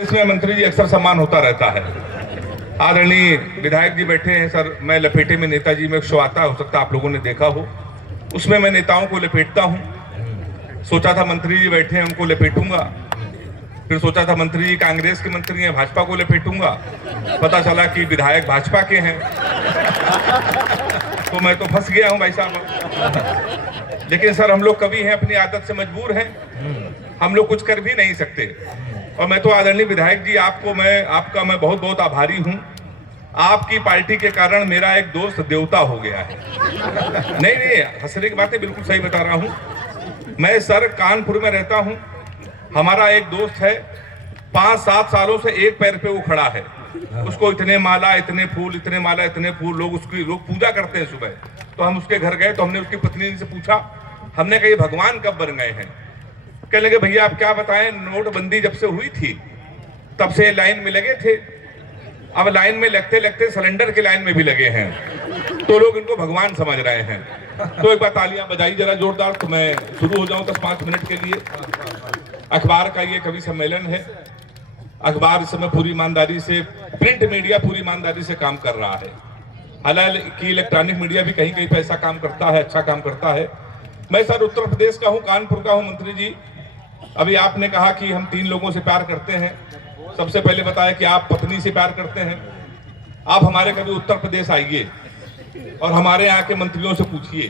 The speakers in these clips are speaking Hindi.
इसमें मंत्री जी अक्सर सम्मान होता रहता है। आदरणीय विधायक जी बैठे हैं सर, मैं लपेटे में नेताजी में एक शो आता है, हो सकता है आप लोगों ने देखा हो, उसमें मैं नेताओं को लपेटता हूं। सोचा था मंत्री जी बैठे हैं उनको लपेटूंगा, फिर सोचा था मंत्री जी कांग्रेस के मंत्री हैं भाजपा को लपेटूंगा, पता चला कि विधायक भाजपा के हैं तो मैं तो फंस गया हूं भाई साहब। लेकिन सर हम लोग कवि हैं, अपनी आदत से मजबूर हैं, हम लोग कुछ कर भी नहीं सकते। और मैं तो आदरणीय विधायक जी आपका मैं बहुत बहुत आभारी हूं। आपकी पार्टी के कारण मेरा एक दोस्त देवता हो गया है। नहीं हंसने की बातें बिल्कुल सही बता रहा हूं। मैं सर कानपुर में रहता हूं, हमारा एक दोस्त है 5-7 सालों से एक पैर पे वो खड़ा है, उसको इतने माला इतने फूल इतने माला इतने फूल लोग पूजा करते हैं सुबह। तो हम उसके घर गए तो हमने उसकी पत्नी से पूछा, हमने कहा ये भगवान कब बन गए हैं? कहने लगे भैया आप क्या बताएं, नोटबंदी जब से हुई थी तब से लाइन में लगे थे, अब लाइन में लगते लगते सिलेंडर की लाइन में भी लगे हैं, तो लोग इनको भगवान समझ रहे हैं। तो एक बार तालियां बजाई जरा जोरदार, तो मैं शुरू हो जाऊं 10-5 मिनट के लिए। अखबार का ये कवि सम्मेलन है, अखबार इस समय पूरी ईमानदारी से, प्रिंट मीडिया पूरी ईमानदारी से काम कर रहा है, हालांकि इलेक्ट्रॉनिक मीडिया भी कहीं कहीं पे ऐसा काम करता है, अच्छा काम करता है। मैं सर उत्तर प्रदेश का हूँ, कानपुर का हूँ। मंत्री जी अभी आपने कहा कि हम 3 लोगों से प्यार करते हैं, सबसे पहले बताया कि आप पत्नी से प्यार करते हैं। आप हमारे कभी उत्तर प्रदेश आइए और हमारे यहाँ के मंत्रियों से पूछिए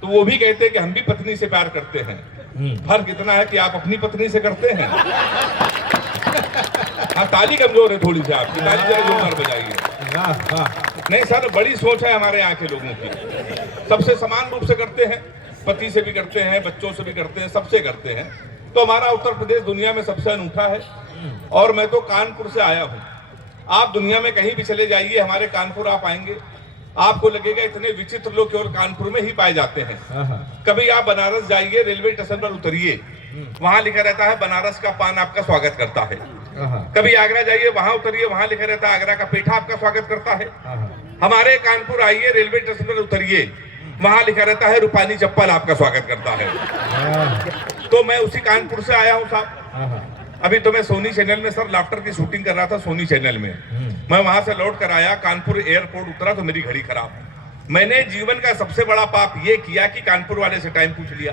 तो वो भी कहते हैं कि हम भी पत्नी से प्यार करते हैं। फर्क इतना है कि आप अपनी पत्नी से करते हैं। हाँ ताली कमजोर है थोड़ी सी, आपकी ताली जरा जोरदार बजाइए। नहीं सर बड़ी सोच है हमारे यहाँ के लोगों की, सबसे समान रूप से करते हैं, पति से भी करते हैं, बच्चों से भी करते हैं, सबसे करते हैं। तो हमारा उत्तर प्रदेश दुनिया में सबसे अनूठा है। और मैं तो कानपुर से आया हूँ, आप दुनिया में कहीं भी चले जाइए, हमारे कानपुर आप आएंगे आपको लगेगा इतने विचित्र लोग केवल कानपुर में ही पाए जाते हैं। कभी आप बनारस जाइए, रेलवे स्टेशन पर उतरिए, वहां लिखा रहता है बनारस का पान आपका स्वागत करता है। कभी आगरा जाइए, वहां उतरिए, वहां लिखा रहता है आगरा का पेठा आपका स्वागत करता है। हमारे कानपुर आइए, रेलवे स्टेशन पर उतरिए, वहां लिखा रहता है रूपानी चप्पल आपका स्वागत करता है। तो मैं उसी कानपुर से आया हूँ साहब। अभी तो मैं सोनी चैनल में सर लाफ्टर की शूटिंग कर रहा था, सोनी चैनल में। मैं वहां से लौट कर आया, कानपुर एयरपोर्ट उतरा तो मेरी घड़ी खराब। मैंने जीवन का सबसे बड़ा पाप ये किया कि कानपुर वाले से टाइम पूछ लिया।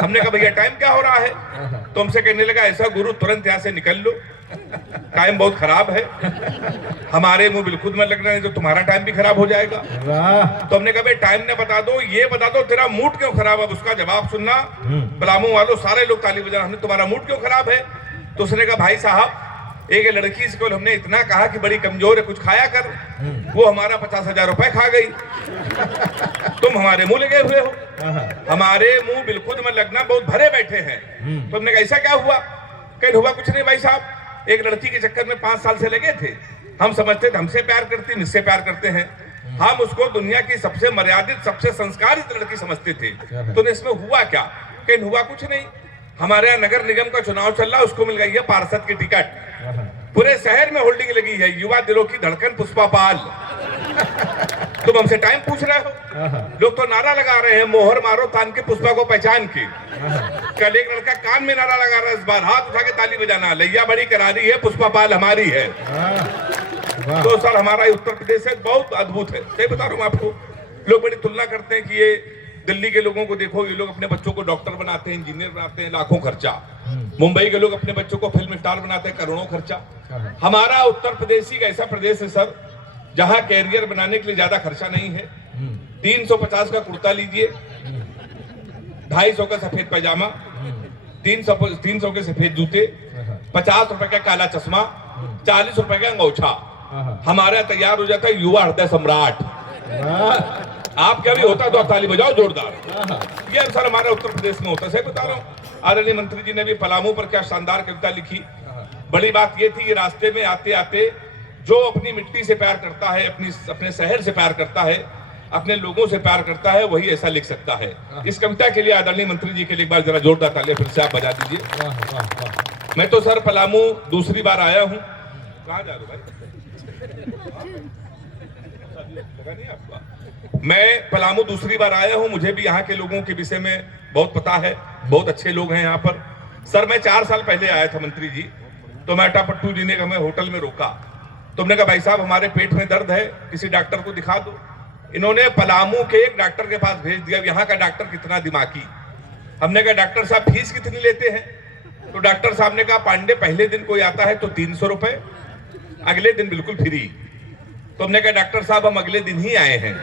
हमने कहा भैया टाइम क्या हो रहा है? तो हमसे कहने लगा ऐसा गुरु तुरंत यहाँ से निकल लो, टाइम बहुत खराब है। हमारे मुंह बिल्कुल मत लगना, नहीं तो तुम्हारा टाइम भी खराब हो जाएगा। तो हमने कहा भाई टाइम ने बता दो, ये बता दो तेरा मूड क्यों खराब है? उसका जवाब सुनना, पलामू वालों सारे लोग ताली बजा, हमने तुम्हारा मूड क्यों खराब है? तो उसने कहा भाई साहब एक लड़की से हमने इतना कहा कि बड़ी कमजोर है, कुछ खाया कर, वो हमारा 50,000 रुपए खा गई। तुम हमारे मुंह लगे हुए हो, हमारे मुंह बिल्कुल मत लगना, बहुत भरे बैठे हैं। तो हमने कहा ऐसा क्या हुआ? कहीं हुआ कुछ नहीं भाई साहब, एक लड़की के चक्कर में 5 साल से लगे थे। हम समझते थे हमसे प्यार करती, मुझसे प्यार करते हैं, हम उसको दुनिया की सबसे मर्यादित सबसे संस्कारित लड़की समझते थे। तो इसमें हुआ क्या? कहीं हुआ कुछ नहीं। हमारे यहाँ नगर निगम का चुनाव चल रहा है, उसको मिल गई है पार्षद की टिकट, पूरे शहर में होल्डिंग लगी है, युवा दिलों की धड़कन पुष्पा पाल। तुम हमसे टाइम पूछ रहे हो? लोग तो नारा लगा रहे हैं मोहर मारो तान के पुष्पा को पहचान के। कल एक लड़का कान में नारा लगा रहा है, इस बार हाथ उठा के ताली बजाना, लैया बड़ी करारी है, पुष्पा पाल हमारी है। तो सर हमारा उत्तर प्रदेश है बहुत अद्भुत है, सही बता रहा हूँ आपको। लोग बड़ी तुलना करते हैं कि ये दिल्ली के लोगों को देखो, ये लोग अपने बच्चों को डॉक्टर बनाते हैं, इंजीनियर बनाते हैं, लाखों खर्चा। मुंबई के लोग अपने बच्चों को फिल्म स्टार बनाते हैं, करोड़ों खर्चा। हमारा उत्तर प्रदेश ही ऐसा प्रदेश है सर जहां कैरियर बनाने के लिए ज्यादा खर्चा नहीं है। 350 का कुर्ता लीजिए, 250 का सफेद पैजामा, 300 के सफेद जूते, 50 रुपए का काला चश्मा, 40 रुपए का अंगोछा, हमारा तैयार हो जाता है युवा हृदय सम्राट। आप क्या भी होता तो ताली बजाओ जोरदार। ये सर हमारे उत्तर प्रदेश में होता है, बता रहा हूँ। आदरणीय मंत्री जी ने भी पलामू पर क्या शानदार कविता लिखी। बड़ी बात ये थी कि रास्ते में आते आते जो अपनी मिट्टी से प्यार करता है, अपने शहर से प्यार करता है, अपने लोगों से प्यार करता है, वही ऐसा लिख सकता है। इस कविता के लिए आदरणीय मंत्री जी के लिए एक बार जरा जोरदार तालियां फिर से आप बजा दीजिए। मैं तो सर पलामू दूसरी बार आया हूँ। कहाँ जा रहे भाई? नहीं आपका? मैं पलामू दूसरी बार आया हूं, मुझे भी यहाँ के लोगों के विषय में बहुत पता है, बहुत अच्छे लोग हैं यहाँ पर। सर मैं 4 साल पहले आया था मंत्री जी, तो मेटा पट्टू जी ने हमें होटल में रोका। तुमने कहा भाई साहब हमारे पेट में दर्द है, किसी डॉक्टर को दिखा दो। इन्होंने पलामू के एक डॉक्टर के पास भेज दिया। यहाँ का डॉक्टर कितना दिमागी। हमने कहा डॉक्टर साहब फीस कितनी लेते हैं? तो डॉक्टर साहब ने कहा पांडे पहले दिन कोई आता है तो 300 रुपए, अगले दिन बिल्कुल फ्री। तो हमने कहा डॉक्टर साहब हम अगले दिन ही आए हैं।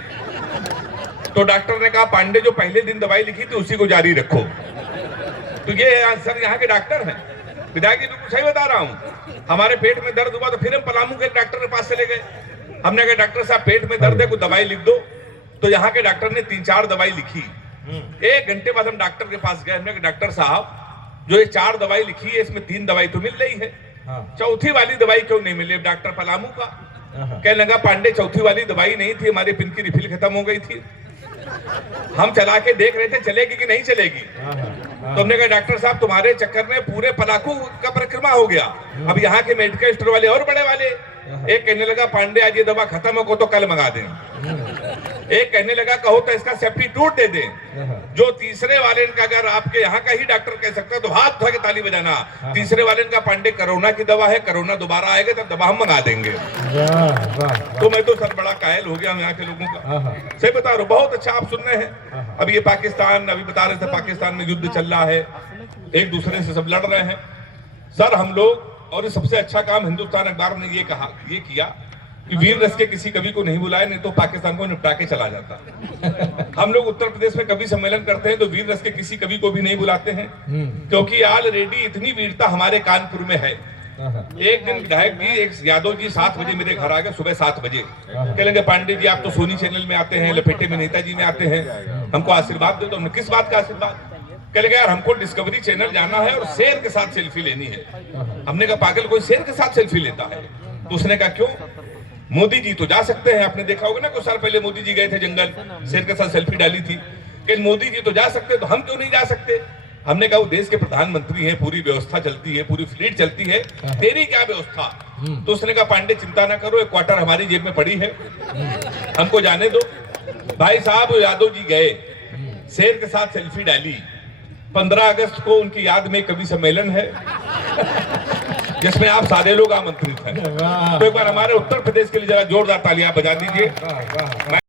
तो डॉक्टर ने कहा पांडे जो पहले दिन दवाई लिखी थी उसी को जारी रखो। तो ये सर यहाँ के डॉक्टर हैं। विधायक जी बिल्कुल सही बता रहा हूँ। हमारे पेट में दर्द हुआ तो फिर हम पलामू के डॉक्टर के पास चले गए। हमने कहा डॉक्टर साहब पेट में दर्द है, कोई दवाई लिख दो। तो यहाँ के डॉक्टर ने 3-4 दवाई लिखी। 1 घंटे बाद हम डॉक्टर के पास गए। हमने कहा डॉक्टर साहब जो ये 4 दवाई लिखी है इसमें 3 दवाई तो मिल रही है, चौथी वाली दवाई क्यों नहीं मिली? डॉक्टर पलामू का कहने लगा पांडे चौथी वाली दवाई नहीं थी, हमारे पिन की रिफिल खत्म हो गई थी, हम चला के देख रहे थे चलेगी कि नहीं चलेगी। तो हमने कहा डॉक्टर साहब तुम्हारे चक्कर में पूरे पलाकू का परिक्रमा हो गया। अब यहाँ के मेडिकल स्टोर वाले और बड़े वाले, एक कहने लगा पांडे आज ये दवा खत्म हो तो कल मंगा दें। एक कहने लगा कहो तो इसका सब्स्टिट्यूट दे दें। जो तीसरे वाले का, अगर आपके यहाँ का ही डॉक्टर कह सकता है तो हाथ उठा के ताली बजाना। तीसरे वाले का पांडे कोरोना की दवा है, कोरोना दोबारा आएगा तब दवा हम मंगा देंगे। तो मैं तो सर बड़ा कायल हो गया हूँ यहाँ के लोगों का। सही बता रहा हूँ, बहुत अच्छा आप सुन रहे हैं। अब ये पाकिस्तान, अभी बता रहे थे पाकिस्तान में युद्ध चल रहा है, एक दूसरे से सब लड़ रहे हैं। सर हम लोग, और ये सबसे अच्छा काम हिंदुस्तान अखबार ने ये किया कि वीर रस के किसी कवि को नहीं बुलाए, नहीं तो पाकिस्तान को निपटा के चला जाता। हम लोग उत्तर प्रदेश में कवि सम्मेलन करते हैं तो वीर रस के किसी कवि को भी नहीं बुलाते हैं, क्योंकि ऑलरेडी इतनी वीरता हमारे कानपुर में है। एक दिन विधायक जी, एक यादव जी 7 बजे मेरे घर आ गए, सुबह 7 बजे। कह लेंगे पांडे जी आप तो सोनी चैनल में आते हैं, लपेटे में नेताजी में आते हैं, हमको आशीर्वाद दे दो। हमने किस बात का आशीर्वाद? कह लेंगे यार हमको डिस्कवरी चैनल जाना है और शेर के साथ सेल्फी लेनी है। हमने कहा पागल कोई शेर के साथ सेल्फी लेता है? तो उसने कहा क्यों? मोदी जी तो जा सकते हैं, आपने देखा होगा ना कुछ साल पहले मोदी जी गए थे जंगल, शेर के साथ सेल्फी डाली थी। कि मोदी जी तो जा सकते तो हम क्यों नहीं जा सकते? हमने कहा वो देश के प्रधानमंत्री हैं, पूरी व्यवस्था चलती है, पूरी फ्लीट चलती है, तेरी क्या व्यवस्था? तो उसने कहा पांडे चिंता ना करो, एक क्वार्टर हमारी जेब में पड़ी है, हमको जाने दो। भाई साहब यादव जी गए, शेर के साथ सेल्फी डाली। 15 अगस्त को उनकी याद में कवि सम्मेलन है जिसमें आप सारे लोग आमंत्रित हैं। तो एक बार हमारे उत्तर प्रदेश के लिए जरा जोरदार तालियां बजा दीजिए।